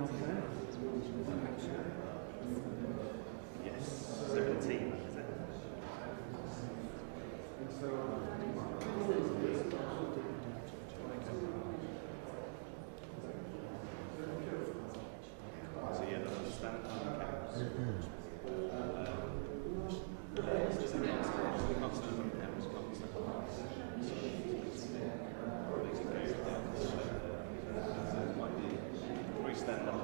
17, is it? So yeah, the standard caps. Stand up.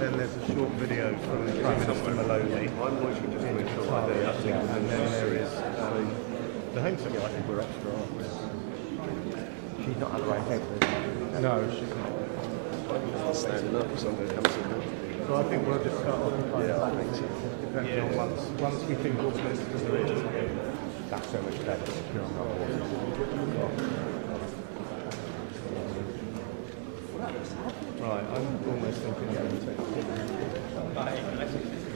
Then there's a short video from Prime Minister Maloney. And then there is the Home Secretary. I think we're extra, aren't we? She's not had the right head. No, she's not. Standing up, so I'm going to come to her. So I think we'll just start off with Yeah, I think so. depending on once we think all the ministers are in. That's so much better. Right, I'm almost thinking I'm going to take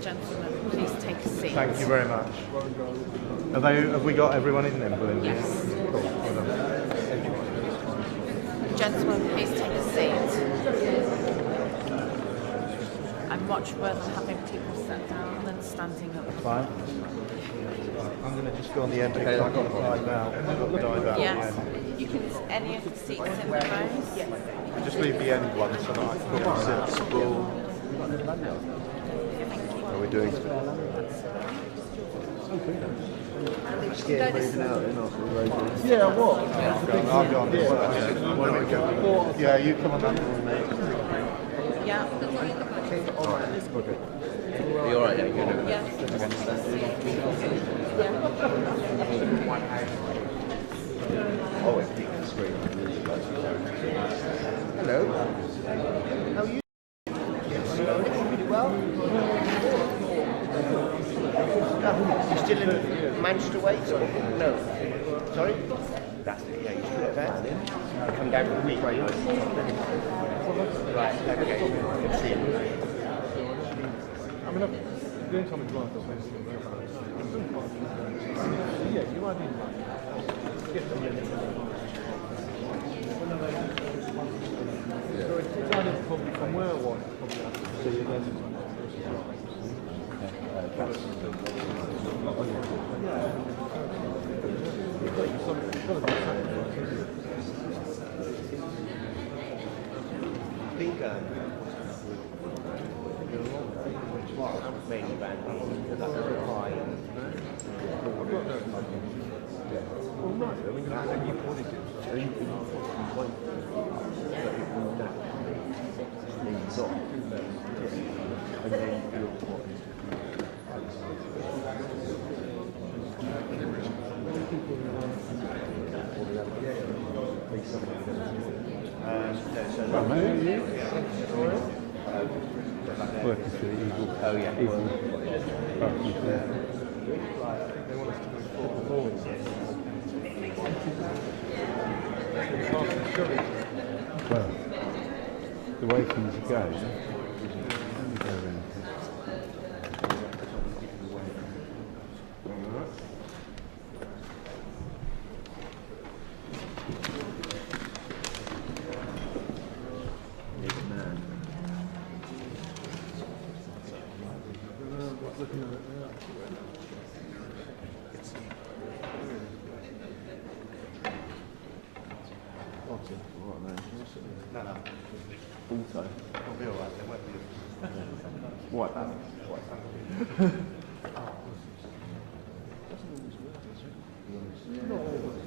Gentlemen, please take a seat. Thank you very much. Have we got everyone in then, Belinda? Yes. Cool. Well done. Gentlemen, please take a seat. I'm much rather having people sat down than standing up. Fine. I'm going to just go on the end because I've got to dive out. I've got to dive out. Yes. You can, any of the seats in the rows? Yes. Just leave the end one so that I can get sensible. How are we doing today? Scared moving out then after the road. Yeah, what? I'll go on this one. Yeah, you come on that one, mate. Yeah. Okay. Are you alright? Yeah, you're good. Yes. Oh, it's big screen. Hello. How are you? Really well. You still in Manchester way? No. Sorry? That's it. Yeah, you still at that? You come down for the week, right? Right. Okay. Good to see you. I mean, I'm doing something wrong. Yeah, you might need from where I was, so you guys. I think mainly band because that's very high. Well, no, I mean, I think you wanted to. And then Oh yeah. Well, the way things are going, Also, it'll be alright, there won't be. what?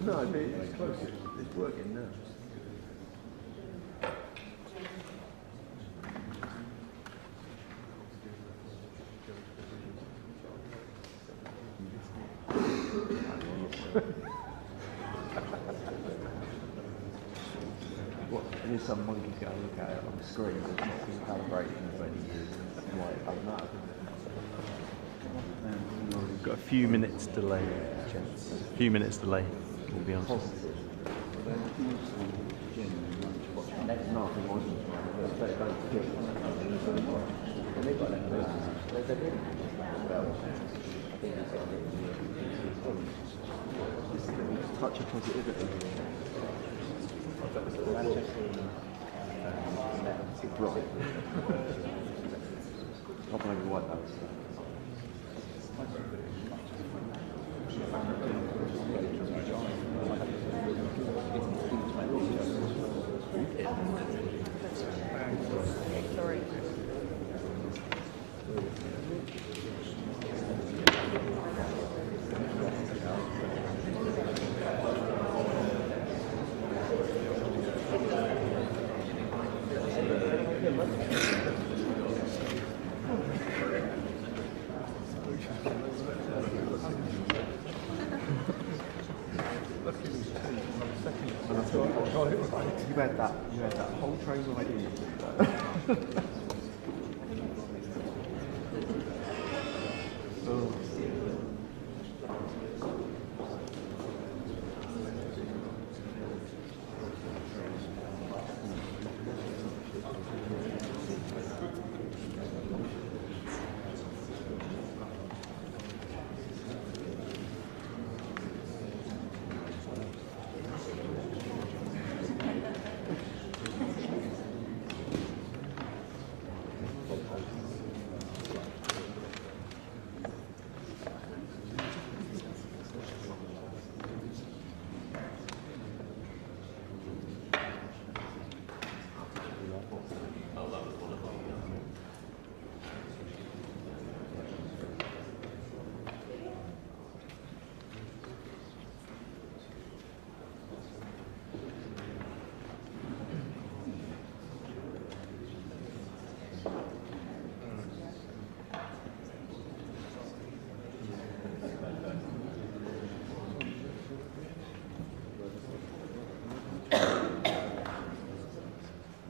No, but it's close. It's working now. There's some monkeys go look at it on the screen and not being calibrated in 20 years. Why it doesn't matter. We've got a few minutes delay, gents. A few minutes delay, we'll be on. Positive. No, I think I wasn't right. But they don't feel and they've got that business. They're really well. I think it's got a touch of positivity. Right. Top over White House. Sorry. You had that whole train of ideas.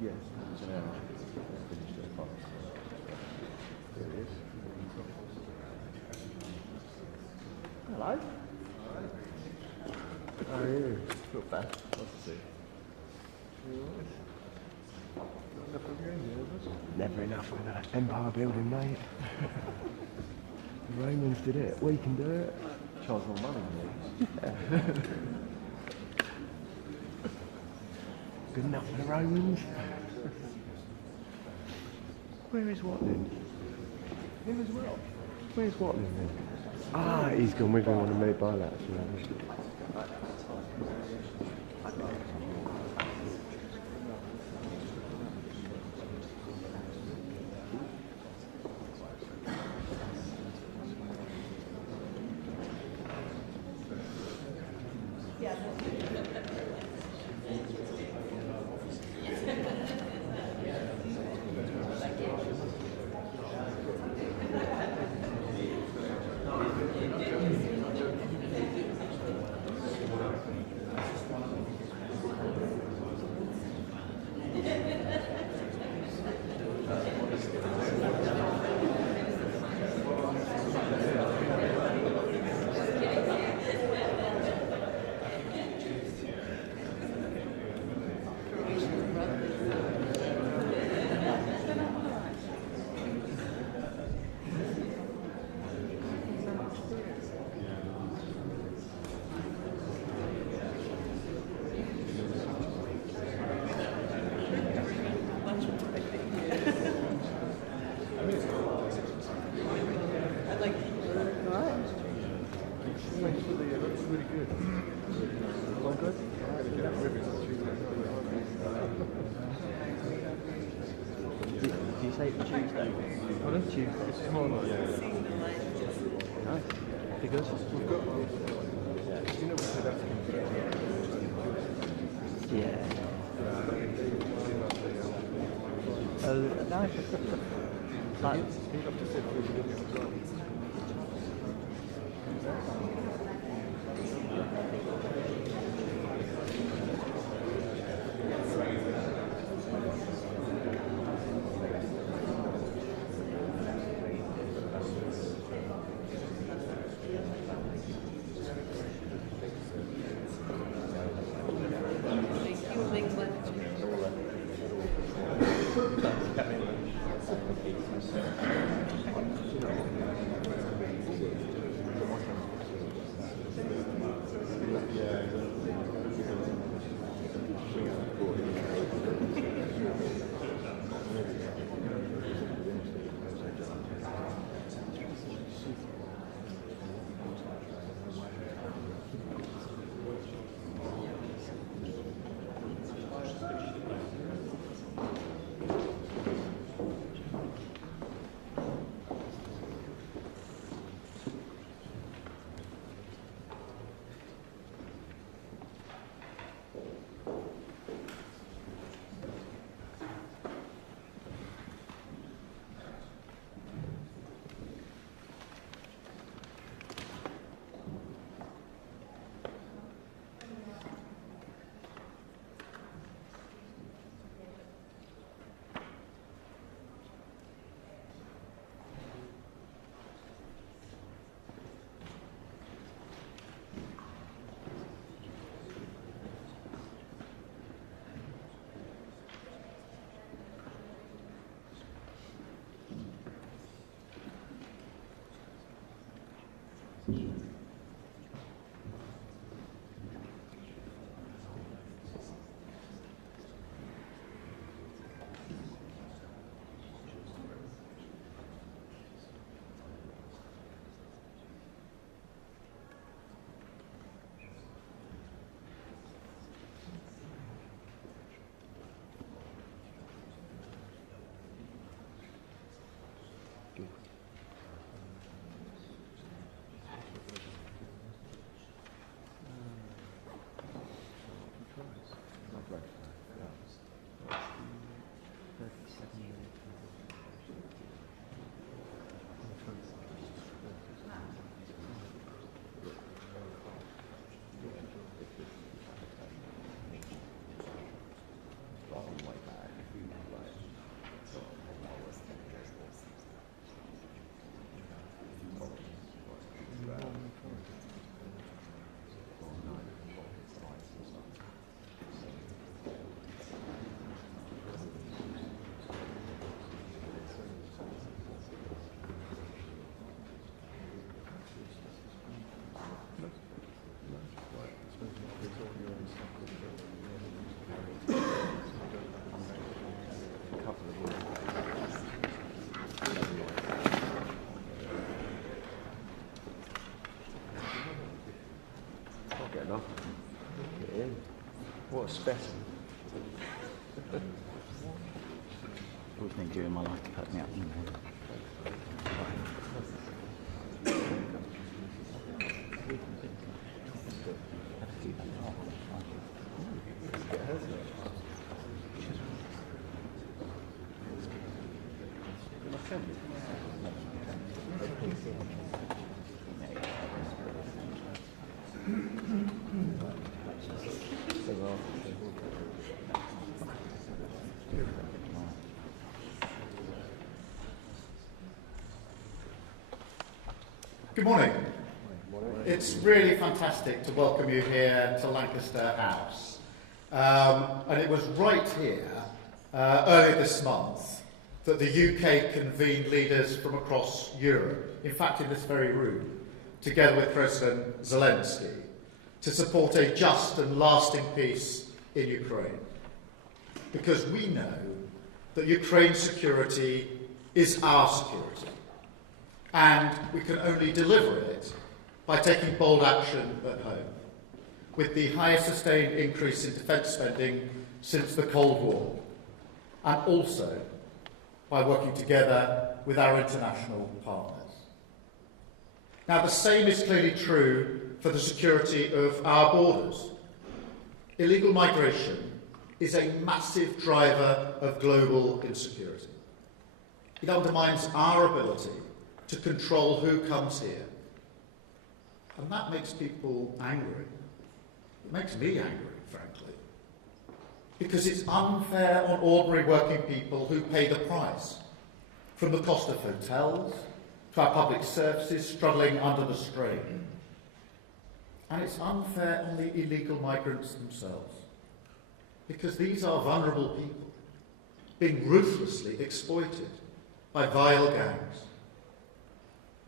Yes, it's an hour. Finished at 5. There it is. Hello. How are you? Not bad. Nice to see you. Never enough with that empire building, mate. The Romans did it. We can do it. Charge more money, mate. Good enough for the Romans. Where is Watling? Him as well. Where's Watling then? Ah, he's gone with me on a mate by that. Yeah. No. Like, What a specimen. Always been doing my life to put me up. Good morning. It's really fantastic to welcome you here to Lancaster House. And it was right here, earlier this month, that the UK convened leaders from across Europe, in fact in this very room, together with President Zelensky, to support a just and lasting peace in Ukraine. Because we know that Ukraine's security is our security. And we can only deliver it by taking bold action at home, with the highest sustained increase in defence spending since the Cold War, and also by working together with our international partners. Now, the same is clearly true for the security of our borders. Illegal migration is a massive driver of global insecurity. It undermines our ability to control who comes here. And that makes people angry. It makes me angry, frankly. Because it's unfair on ordinary working people who pay the price, from the cost of hotels to our public services struggling under the strain. And it's unfair on the illegal migrants themselves, because these are vulnerable people being ruthlessly exploited by vile gangs.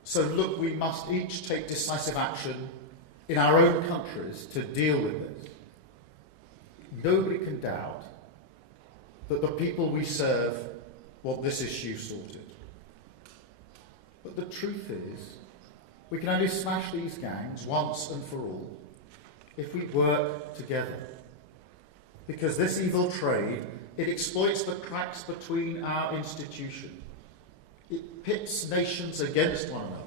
So look, we must each take decisive action in our own countries to deal with this. Nobody can doubt that the people we serve want this issue sorted. But the truth is, we can only smash these gangs once and for all if we work together. Because this evil trade, it exploits the cracks between our institutions. It pits nations against one another.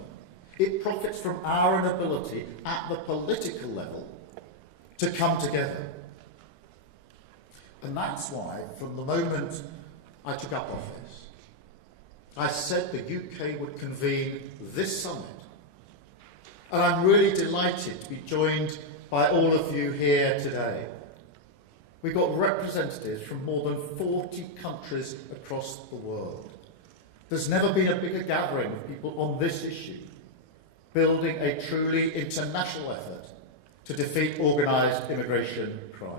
It profits from our inability at the political level to come together. And that's why, from the moment I took up office, I said the UK would convene this summit. And I'm really delighted to be joined by all of you here today. We've got representatives from more than 40 countries across the world. There's never been a bigger gathering of people on this issue, building a truly international effort to defeat organised immigration crime.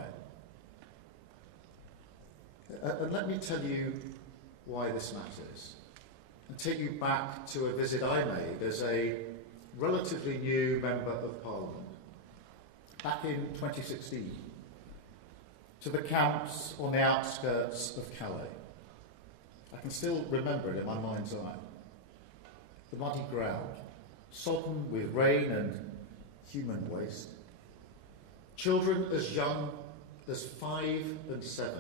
And let me tell you why this matters, and take you back to a visit I made as a relatively new Member of Parliament, back in 2016, to the camps on the outskirts of Calais. I can still remember it in my mind's eye. The muddy ground, sodden with rain and human waste. Children as young as 5 and 7.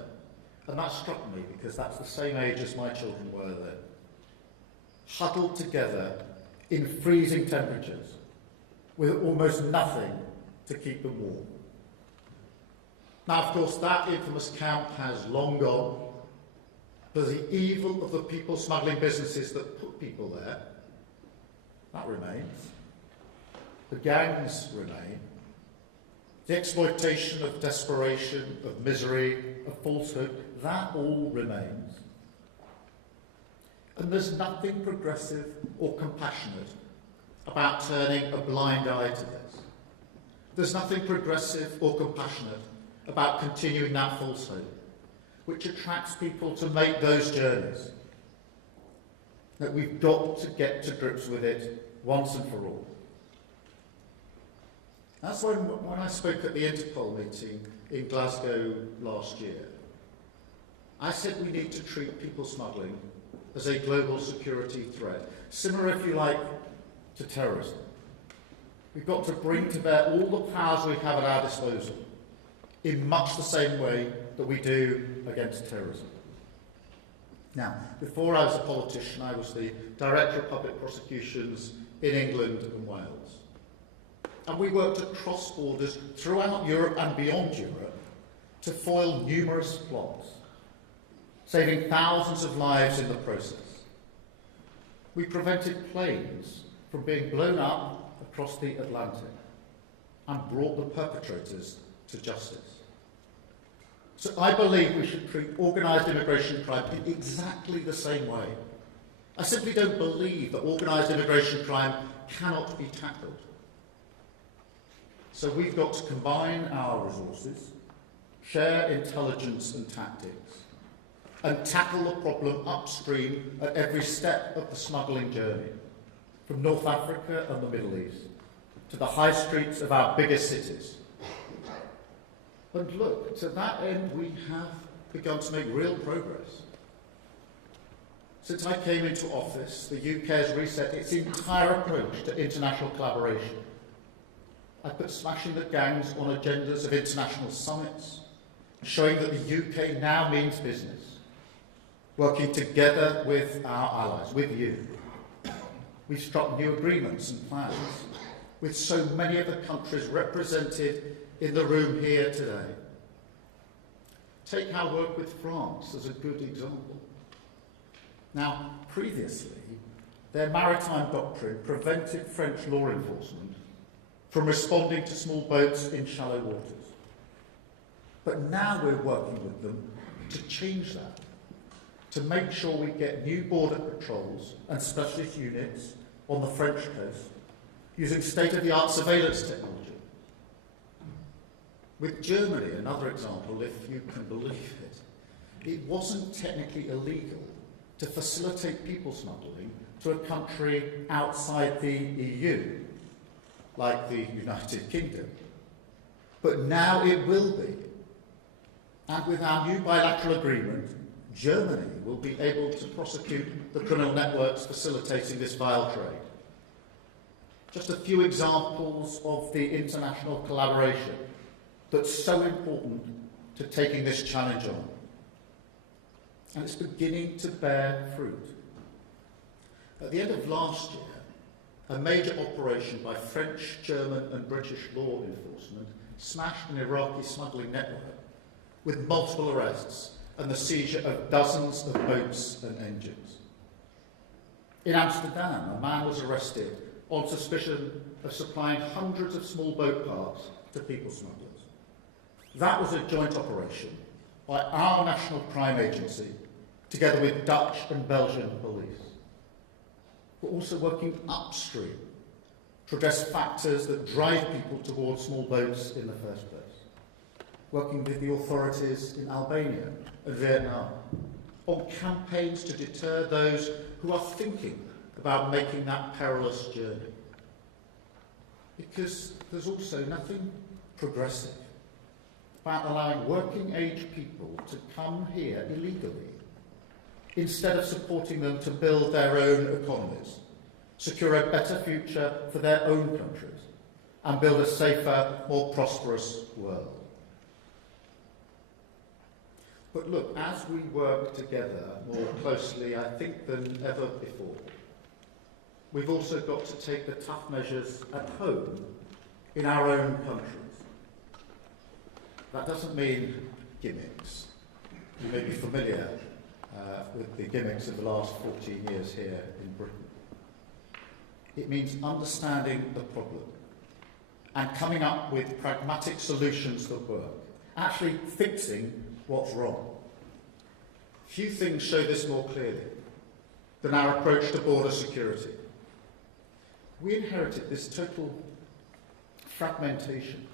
And that struck me because that's the same age as my children were then. Huddled together in freezing temperatures with almost nothing to keep them warm. Now, of course, that infamous camp has long gone. But the evil of the people smuggling businesses that put people there, that remains. The gangs remain. The exploitation of desperation, of misery, of falsehood, that all remains. And there's nothing progressive or compassionate about turning a blind eye to this. There's nothing progressive or compassionate about continuing that falsehood, which attracts people to make those journeys. That we've got to get to grips with it once and for all. That's when I spoke at the Interpol meeting in Glasgow last year. I said we need to treat people smuggling as a global security threat, similar, if you like, to terrorism. We've got to bring to bear all the powers we have at our disposal in much the same way that we do against terrorism. Now, before I was a politician, I was the Director of Public Prosecutions in England and Wales. And we worked across borders throughout Europe and beyond Europe to foil numerous plots, saving thousands of lives in the process. We prevented planes from being blown up across the Atlantic and brought the perpetrators to justice. So I believe we should treat organised immigration crime in exactly the same way. I simply don't believe that organised immigration crime cannot be tackled. So we've got to combine our resources, share intelligence and tactics, and tackle the problem upstream at every step of the smuggling journey, from North Africa and the Middle East to the high streets of our biggest cities. And look, to that end, we have begun to make real progress. Since I came into office, the UK has reset its entire approach to international collaboration. I put smashing the gangs on agendas of international summits, showing that the UK now means business. working together with our allies, with you. We've struck new agreements and plans with so many of the countries represented in the room here today. Take our work with France as a good example. Now, previously, their maritime doctrine prevented French law enforcement from responding to small boats in shallow waters. But now we're working with them to change that, to make sure we get new border patrols and specialist units on the French coast using state-of-the-art surveillance technology. With Germany, another example, if you can believe it, it wasn't technically illegal to facilitate people smuggling to a country outside the EU, like the United Kingdom. But now it will be. And with our new bilateral agreement, Germany will be able to prosecute the criminal networks facilitating this vile trade. Just a few examples of the international collaboration that's so important to taking this challenge on. And it's beginning to bear fruit. At the end of last year, a major operation by French, German and British law enforcement smashed an Iraqi smuggling network with multiple arrests and the seizure of dozens of boats and engines. In Amsterdam, a man was arrested on suspicion of supplying hundreds of small boat parts to people smugglers. That was a joint operation by our National Crime Agency, together with Dutch and Belgian police. We're also working upstream to address factors that drive people towards small boats in the first place. Working with the authorities in Albania and Vietnam on campaigns to deter those who are thinking about making that perilous journey. Because there's also nothing progressive about allowing working-age people to come here illegally, instead of supporting them to build their own economies, secure a better future for their own countries, and build a safer, more prosperous world. But look, as we work together more closely, I think, than ever before, we've also got to take the tough measures at home in our own countries. That doesn't mean gimmicks. You may be familiar with the gimmicks of the last 14 years here in Britain. It means understanding the problem and coming up with pragmatic solutions that work, actually fixing what's wrong. Few things show this more clearly than our approach to border security. We inherited this total fragmentation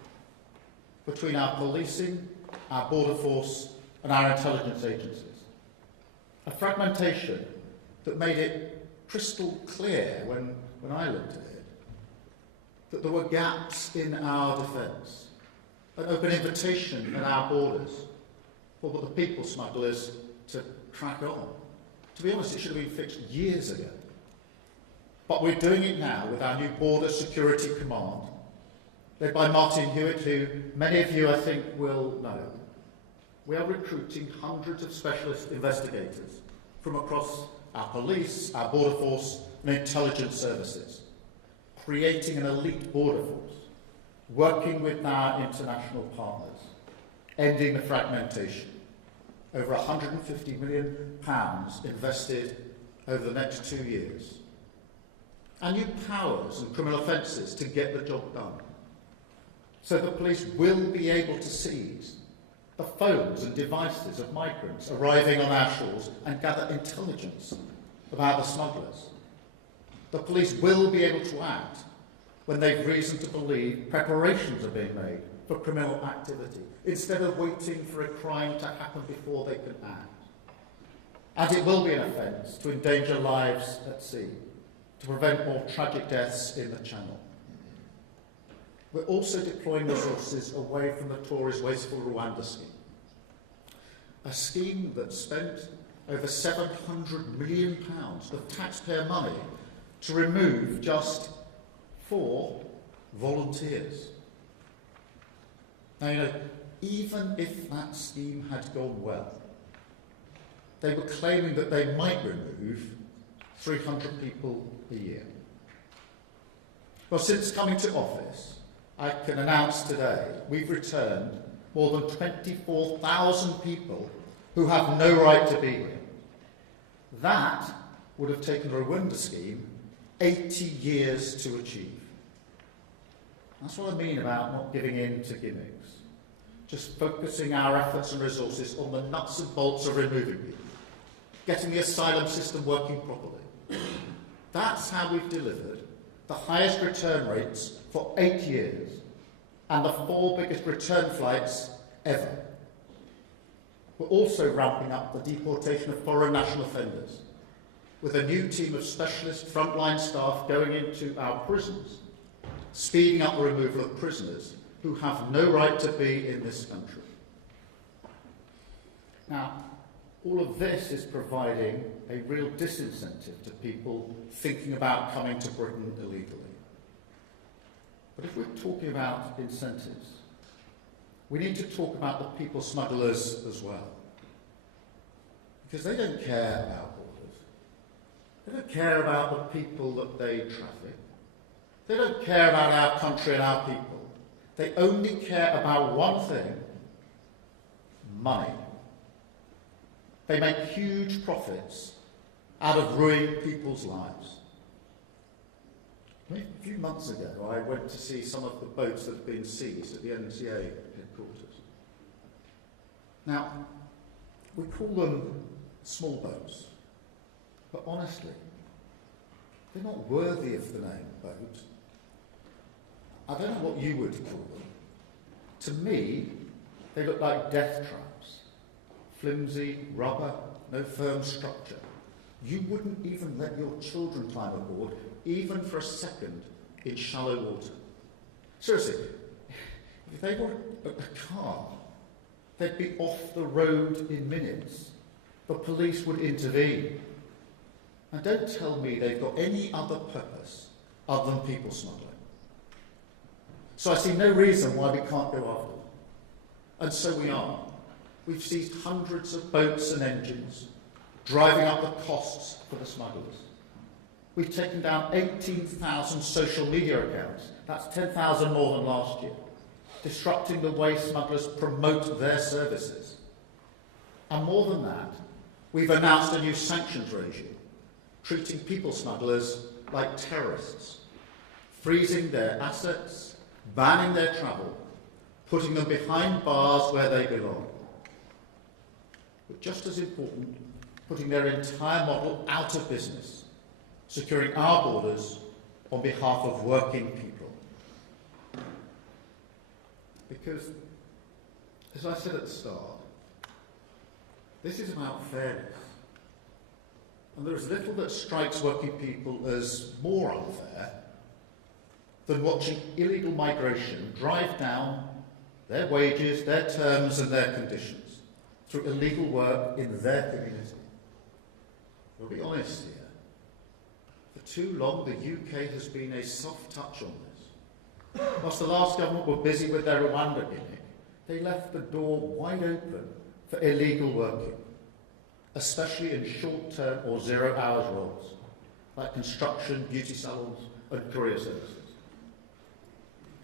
between our policing, our border force, and our intelligence agencies. A fragmentation that made it crystal clear when I looked at it that there were gaps in our defence, an open invitation at our borders for the people smugglers to crack on. To be honest, it should have been fixed years ago. But we're doing it now with our new Border Security Command, led by Martin Hewitt, who many of you, I think, will know. We are recruiting hundreds of specialist investigators from across our police, our border force and intelligence services, creating an elite border force, working with our international partners, ending the fragmentation. Over £150 million invested over the next 2 years. And new powers and criminal offences to get the job done. So the police will be able to seize the phones and devices of migrants arriving on our shores and gather intelligence about the smugglers. The police will be able to act when they've reason to believe preparations are being made for criminal activity, instead of waiting for a crime to happen before they can act. And it will be an offence to endanger lives at sea, to prevent more tragic deaths in the Channel. We're also deploying resources away from the Tories' wasteful Rwanda scheme, a scheme that spent over £700 million of taxpayer money to remove just 4 volunteers. Now, even if that scheme had gone well, they were claiming that they might remove 300 people a year. Well, since coming to office, I can announce today we've returned more than 24,000 people who have no right to be here. That would have taken the Rwanda scheme 80 years to achieve. That's what I mean about not giving in to gimmicks. Just focusing our efforts and resources on the nuts and bolts of removing people, getting the asylum system working properly. That's how we've delivered the highest return rates for 8 years and the 4 biggest return flights ever. We're also ramping up the deportation of foreign national offenders, with a new team of specialist frontline staff going into our prisons, speeding up the removal of prisoners who have no right to be in this country. Now, all of this is providing a real disincentive to people thinking about coming to Britain illegally. But if we're talking about incentives, we need to talk about the people smugglers as well. Because they don't care about borders. They don't care about the people that they traffic. They don't care about our country and our people. They only care about one thing: money. They make huge profits out of ruining people's lives. A few months ago, I went to see some of the boats that have been seized at the NCA headquarters. Now, we call them small boats, but honestly, they're not worthy of the name boat. I don't know what you would call them. To me, they look like death traps. Flimsy, rubber, no firm structure. You wouldn't even let your children climb aboard, even for a second, in shallow water. Seriously, if they were a car, they'd be off the road in minutes. The police would intervene. And don't tell me they've got any other purpose other than people smuggling. So I see no reason why we can't go after them. And so we are. We've seized hundreds of boats and engines, driving up the costs for the smugglers. We've taken down 18,000 social media accounts. That's 10,000 more than last year, disrupting the way smugglers promote their services. And more than that, we've announced a new sanctions regime, treating people smugglers like terrorists, freezing their assets, banning their travel, putting them behind bars where they belong. But just as important, putting their entire model out of business, securing our borders on behalf of working people. Because, as I said at the start, this is about fairness. And there is little that strikes working people as more unfair than watching illegal migration drive down their wages, their terms and their conditions through illegal work in their community. We'll be honest here. For too long, the UK has been a soft touch on this. Whilst the last government were busy with their Rwanda gimmick, they left the door wide open for illegal working, especially in short-term or zero-hours roles, like construction, beauty salons and courier services.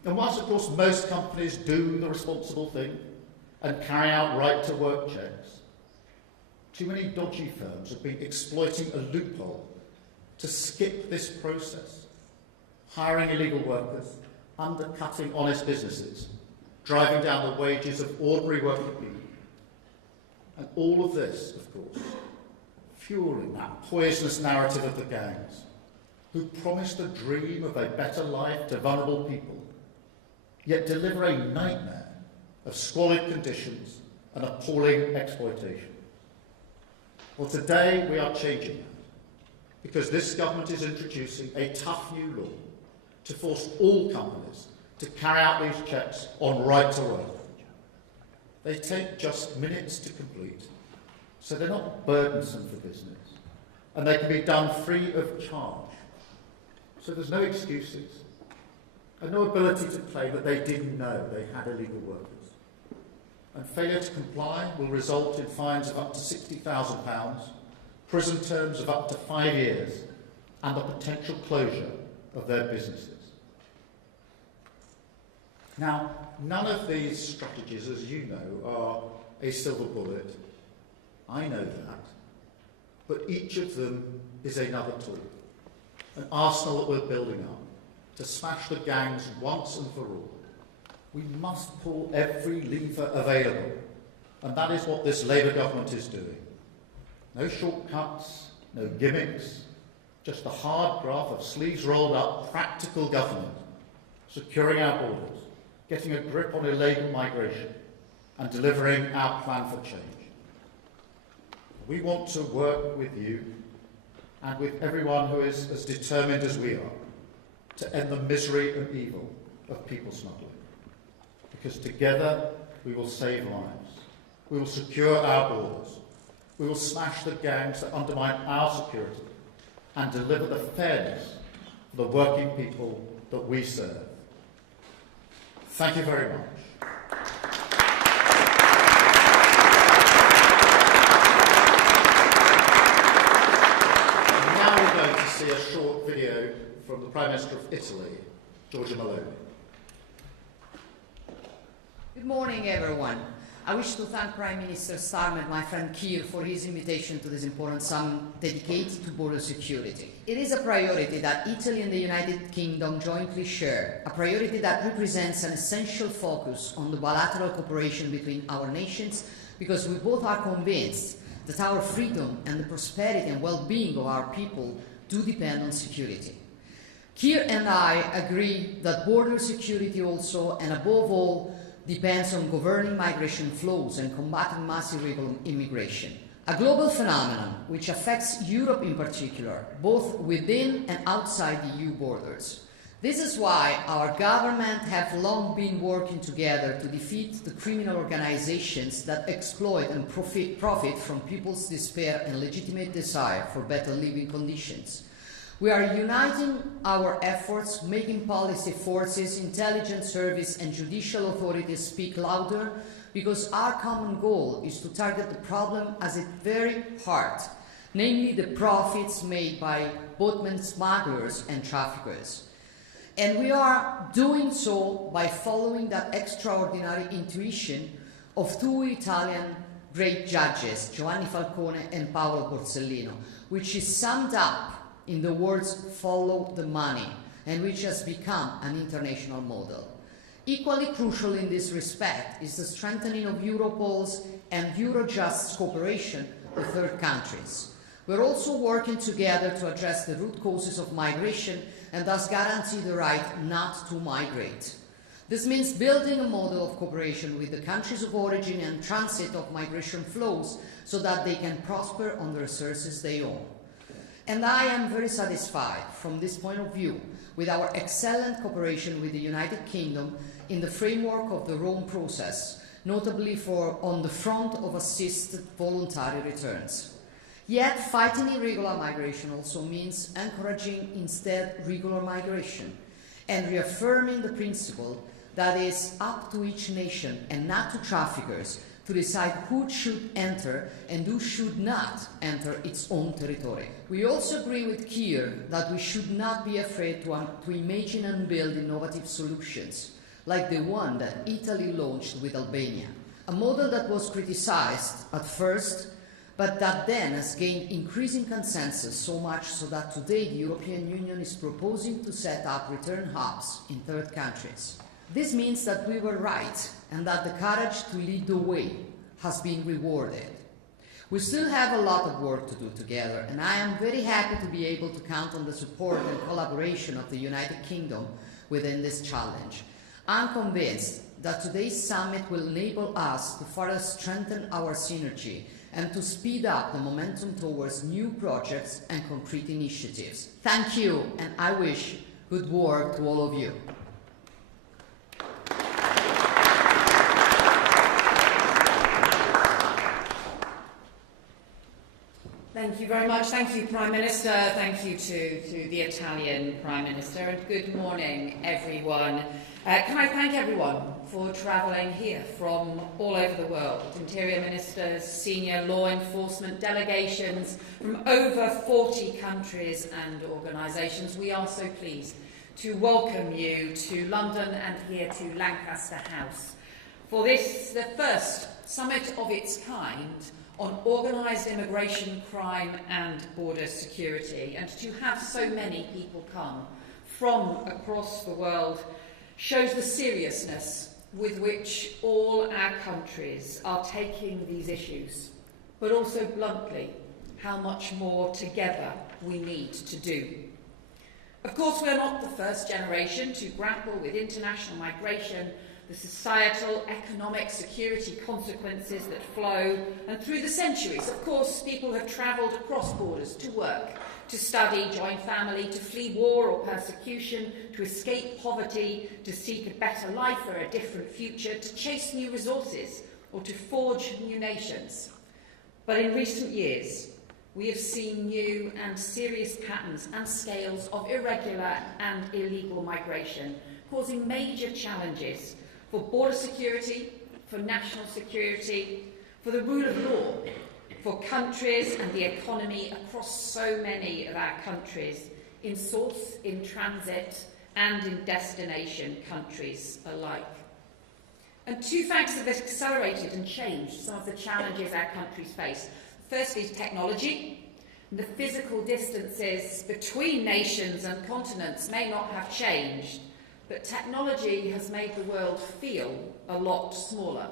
And whilst, of course, most companies do the responsible thing and carry out right-to-work checks, too many dodgy firms have been exploiting a loophole to skip this process, hiring illegal workers, undercutting honest businesses, driving down the wages of ordinary working people. And all of this, of course, fueling that poisonous narrative of the gangs, who promised a dream of a better life to vulnerable people, yet deliver a nightmare of squalid conditions and appalling exploitation. Well, today we are changing that, because this government is introducing a tough new law to force all companies to carry out these checks on right to work. They take just minutes to complete, so they're not burdensome for business, and they can be done free of charge. So there's no excuses, and no ability to claim that they didn't know they had illegal workers. and failure to comply will result in fines of up to £60,000, prison terms of up to 5 years, and the potential closure of their businesses. Now, none of these strategies, as you know, are a silver bullet. I know that. But each of them is another tool, an arsenal that we're building up to smash the gangs once and for all. We must pull every lever available, and that is what this Labour government is doing. No shortcuts, no gimmicks, just the hard graft of sleeves rolled up, practical government, securing our borders, getting a grip on illegal migration, and delivering our plan for change. We want to work with you and with everyone who is as determined as we are to end the misery and evil of people smuggling. Because together we will save lives, we will secure our borders, we will smash the gangs that undermine our security and deliver the fairness for the working people that we serve. Thank you very much. Now we're going to see a short video from the Prime Minister of Italy, Giorgia Meloni. Good morning, everyone. I wish to thank Prime Minister Starmer, my friend Keir, for his invitation to this important summit dedicated to border security. It is a priority that Italy and the United Kingdom jointly share, a priority that represents an essential focus on the bilateral cooperation between our nations, because we both are convinced that our freedom and the prosperity and well-being of our people do depend on security. Keir and I agree that border security also, and above all, depends on governing migration flows and combating mass irregular immigration, a global phenomenon which affects Europe in particular, both within and outside the EU borders. This is why our government have long been working together to defeat the criminal organizations that exploit and profit from people's despair and legitimate desire for better living conditions. We are uniting our efforts, making policy forces, intelligence service and judicial authorities speak louder, because our common goal is to target the problem at its very heart, namely the profits made by boatmen smugglers and traffickers. And we are doing so by following that extraordinary intuition of two Italian great judges, Giovanni Falcone and Paolo Borsellino, which is summed up in the words "follow the money," and which has become an international model. Equally crucial in this respect is the strengthening of Europol's and Eurojust's cooperation with third countries. We're also working together to address the root causes of migration and thus guarantee the right not to migrate. This means building a model of cooperation with the countries of origin and transit of migration flows so that they can prosper on the resources they own. And I am very satisfied from this point of view with our excellent cooperation with the United Kingdom in the framework of the Rome process, notably on the front of assisted voluntary returns. Yet fighting irregular migration also means encouraging instead regular migration and reaffirming the principle that it is up to each nation and not to traffickers to decide who should enter and who should not enter its own territory. We also agree with Keir that we should not be afraid to imagine and build innovative solutions, like the one that Italy launched with Albania, a model that was criticized at first, but that then has gained increasing consensus, so much so that today the European Union is proposing to set up return hubs in third countries. This means that we were right and that the courage to lead the way has been rewarded. We still have a lot of work to do together, and I am very happy to be able to count on the support and collaboration of the United Kingdom within this challenge. I'm convinced that today's summit will enable us to further strengthen our synergy and to speed up the momentum towards new projects and concrete initiatives. Thank you, and I wish good work to all of you. Thank you very much. Thank you, Prime Minister. Thank you to the Italian Prime Minister. And good morning, everyone. Can I thank everyone for travelling here from all over the world? Interior ministers, senior law enforcement delegations from over 40 countries and organisations. We are so pleased to welcome you to London and here to Lancaster House for this, the first summit of its kind on organised immigration, crime and border security. And to have so many people come from across the world shows the seriousness with which all our countries are taking these issues, but also bluntly how much more together we need to do. Of course, we're not the first generation to grapple with international migration, the societal, economic, security consequences that flow, and through the centuries, of course, people have travelled across borders to work, to study, join family, to flee war or persecution, to escape poverty, to seek a better life or a different future, to chase new resources, or to forge new nations. But in recent years, we have seen new and serious patterns and scales of irregular and illegal migration, causing major challenges for border security, for national security, for the rule of law, for countries and the economy across so many of our countries, in source, in transit, and in destination countries alike. And two factors have accelerated and changed some of the challenges our countries face. Firstly, technology. The physical distances between nations and continents may not have changed, but technology has made the world feel a lot smaller.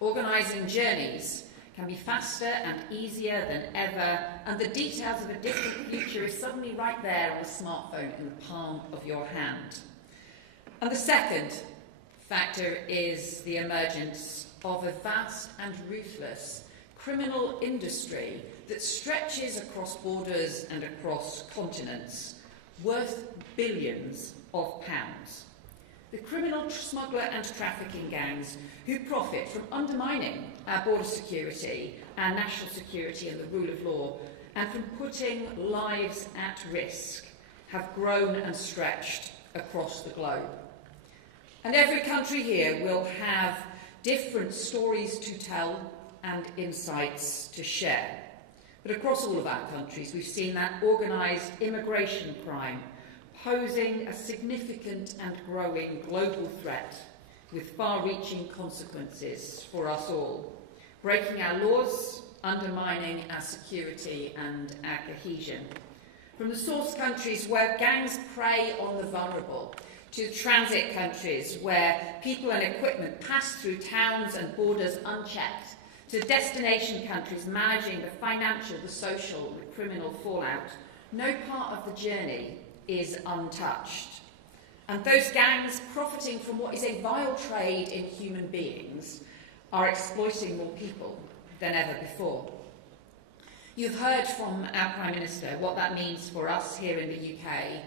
Organising journeys can be faster and easier than ever, and the details of a distant future is suddenly right there on a smartphone in the palm of your hand. And the second factor is the emergence of a vast and ruthless criminal industry that stretches across borders and across continents, worth billions of pounds. The criminal smuggler and trafficking gangs who profit from undermining our border security, our national security and the rule of law, and from putting lives at risk, have grown and stretched across the globe. And every country here will have different stories to tell and insights to share. But across all of our countries, we've seen that organised immigration crime posing a significant and growing global threat with far-reaching consequences for us all, breaking our laws, undermining our security and our cohesion. From the source countries where gangs prey on the vulnerable, to transit countries where people and equipment pass through towns and borders unchecked, to destination countries managing the financial, the social, the criminal fallout, no part of the journey is untouched. And those gangs, profiting from what is a vile trade in human beings, are exploiting more people than ever before. You've heard from our Prime Minister what that means for us here in the UK.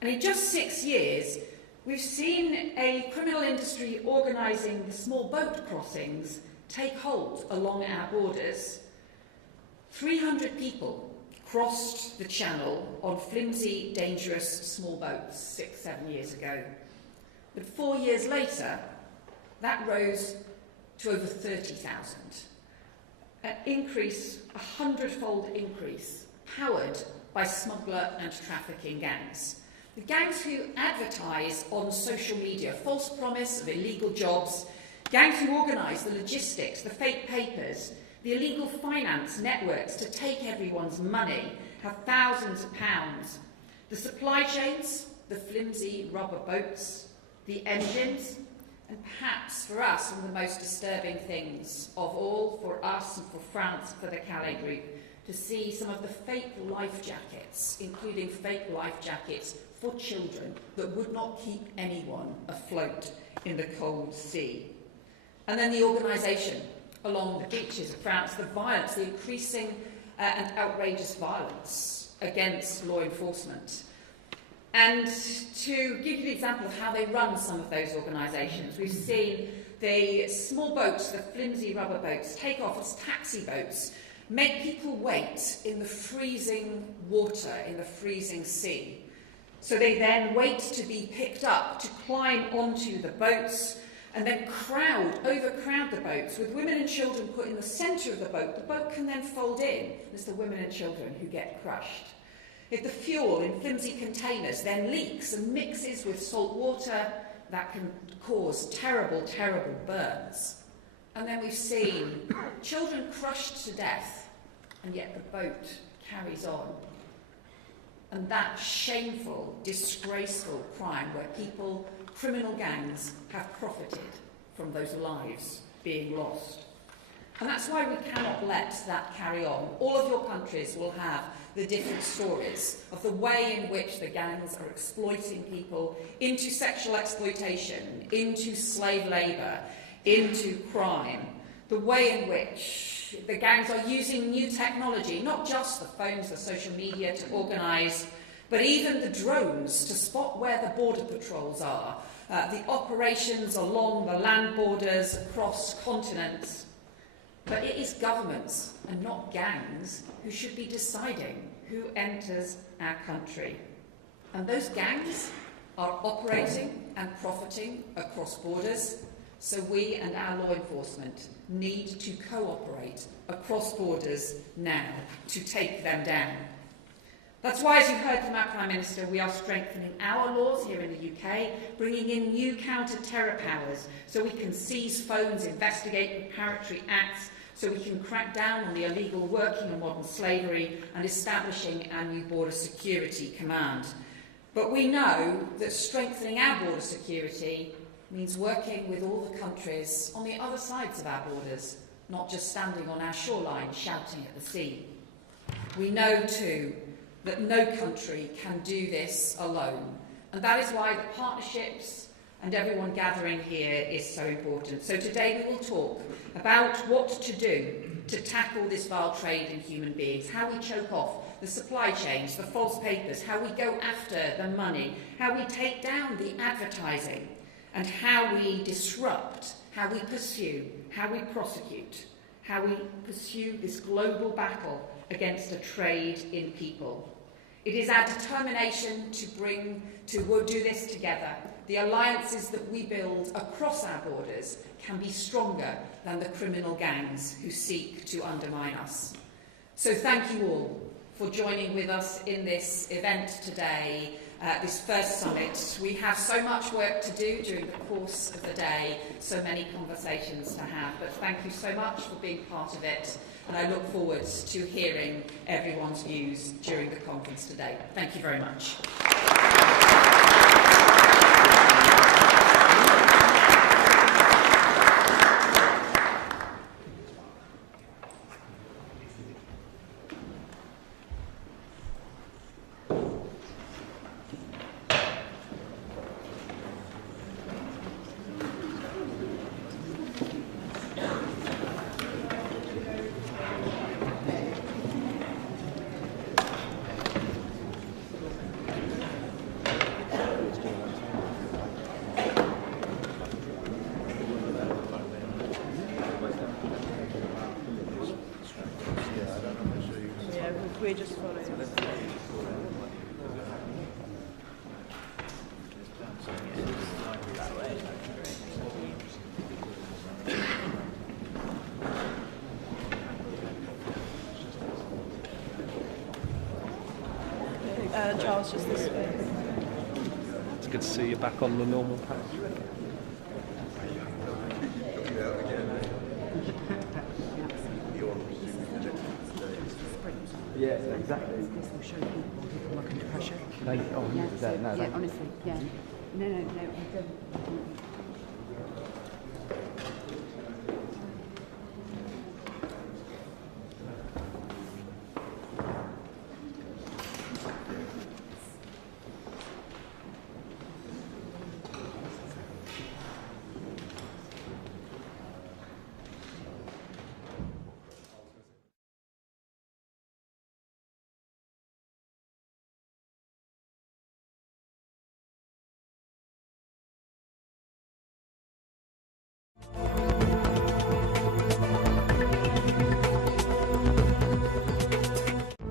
And in just 6 years, we've seen a criminal industry organising the small boat crossings take hold along our borders. 300 people crossed the channel on flimsy, dangerous small boats 6-7 years ago. But 4 years later, that rose to over 30,000. An increase, a 100-fold increase, powered by smuggler and trafficking gangs. The gangs who advertise on social media false promise of illegal jobs, gangs who organise the logistics, the fake papers, the illegal finance networks to take everyone's money, have thousands of pounds. The supply chains, the flimsy rubber boats, the engines, and perhaps for us one of the most disturbing things of all, for us and for France, for the Calais Group, to see some of the fake life jackets, including fake life jackets for children that would not keep anyone afloat in the cold sea. And then the organisation along the beaches of France, the violence, the increasing and outrageous violence against law enforcement. And to give you the example of how they run some of those organisations, we've seen the small boats, the flimsy rubber boats, take off as taxi boats make people wait in the freezing water, in the freezing sea. So they then wait to be picked up, to climb onto the boats, and then overcrowd the boats, with women and children put in the centre of the boat can then fold in. It's the women and children who get crushed. If the fuel in flimsy containers then leaks and mixes with salt water, that can cause terrible, terrible burns. And then we've seen children crushed to death, and yet the boat carries on. And that shameful, disgraceful crime where criminal gangs have profited from those lives being lost. And that's why we cannot let that carry on. All of your countries will have the different stories of the way in which the gangs are exploiting people into sexual exploitation, into slave labour, into crime, the way in which the gangs are using new technology, not just the phones, the social media to organise, but even the drones to spot where the border patrols are, the operations along the land borders across continents. But it is governments and not gangs who should be deciding who enters our country. And those gangs are operating and profiting across borders, so we and our law enforcement need to cooperate across borders now to take them down. That's why, as you heard from our Prime Minister, we are strengthening our laws here in the UK, bringing in new counter-terror powers so we can seize phones, investigate preparatory acts, so we can crack down on the illegal working and modern slavery, and establishing our new Border Security Command. But we know that strengthening our border security means working with all the countries on the other sides of our borders, not just standing on our shoreline shouting at the sea. We know too that no country can do this alone, and that is why the partnerships and everyone gathering here is so important. So today we will talk about what to do to tackle this vile trade in human beings, how we choke off the supply chains, the false papers, how we go after the money, how we take down the advertising, and how we disrupt, how we pursue, how we prosecute, how we pursue this global battle against a trade in people. It is our determination to do this together. The alliances that we build across our borders can be stronger than the criminal gangs who seek to undermine us. So thank you all for joining with us in this event today, this first summit. We have so much work to do during the course of the day, so many conversations to have, but thank you so much for being part of it, and I look forward to hearing everyone's views during the conference today. Thank you very much. We're just following. Charles, just this way. It's good to see you back on the normal path. Yeah, exactly. This will show people look under pressure. No, oh, Yeah, that, so, no, yeah, honestly, yeah. No, I don't.